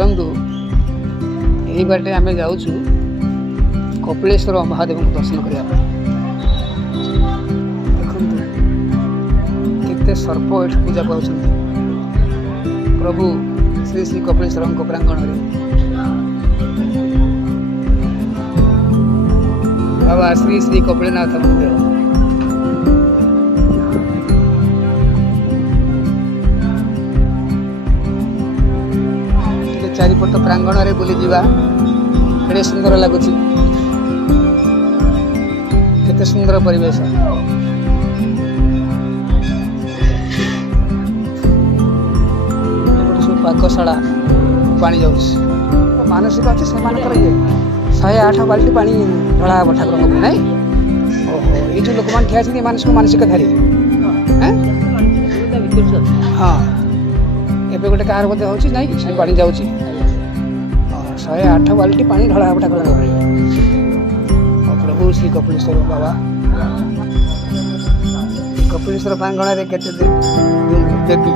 चलतु यही बाटे आम जाऊँ कपिलेश्वर महादेव को दर्शन करने देखते सर्प ये पूजा पाँच प्रभु श्री श्री कपिलेश्वर प्रांगण में बाबा श्री श्री कपिलनाथ मंदिर चारिपट प्रांगण में बुली जावा बड़े सुंदर लगुच केते सुंदर परिवेश सब पाकशाला पानी जाऊँ मानसिक अच्छे से 108 बाल्टी पानी ढला हे ठाकुर ना ओहो ये जो लोक मैंने ठिया मानसिक धारी हाँ एवं गोटे कार बोधे हो पानी जाऊँ 108 बाल्टी पानी ढला हे ठाकुर प्रभु श्री कपिलेश्वर बाबा कपिलेश्वर प्रांगण में केते देवी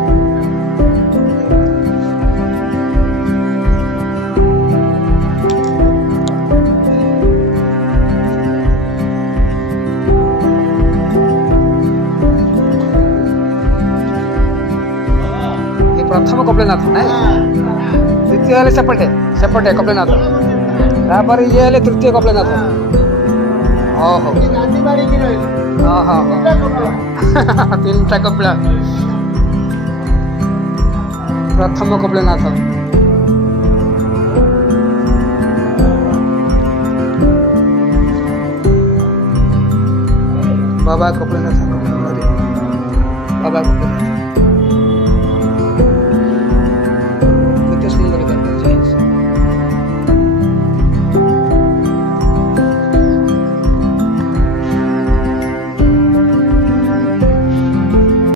प्रथम कपिलनाथ ना द्वितीय हेल्ले सेपटे सेपटे कपिलनाथ तापर ये हेल्ले तृतीय कपिलनाथ हाँ हाँ तीन टा कपिला प्रथम कपिलनाथ बाबा कपिलनाथ बाबा कपिलनाथ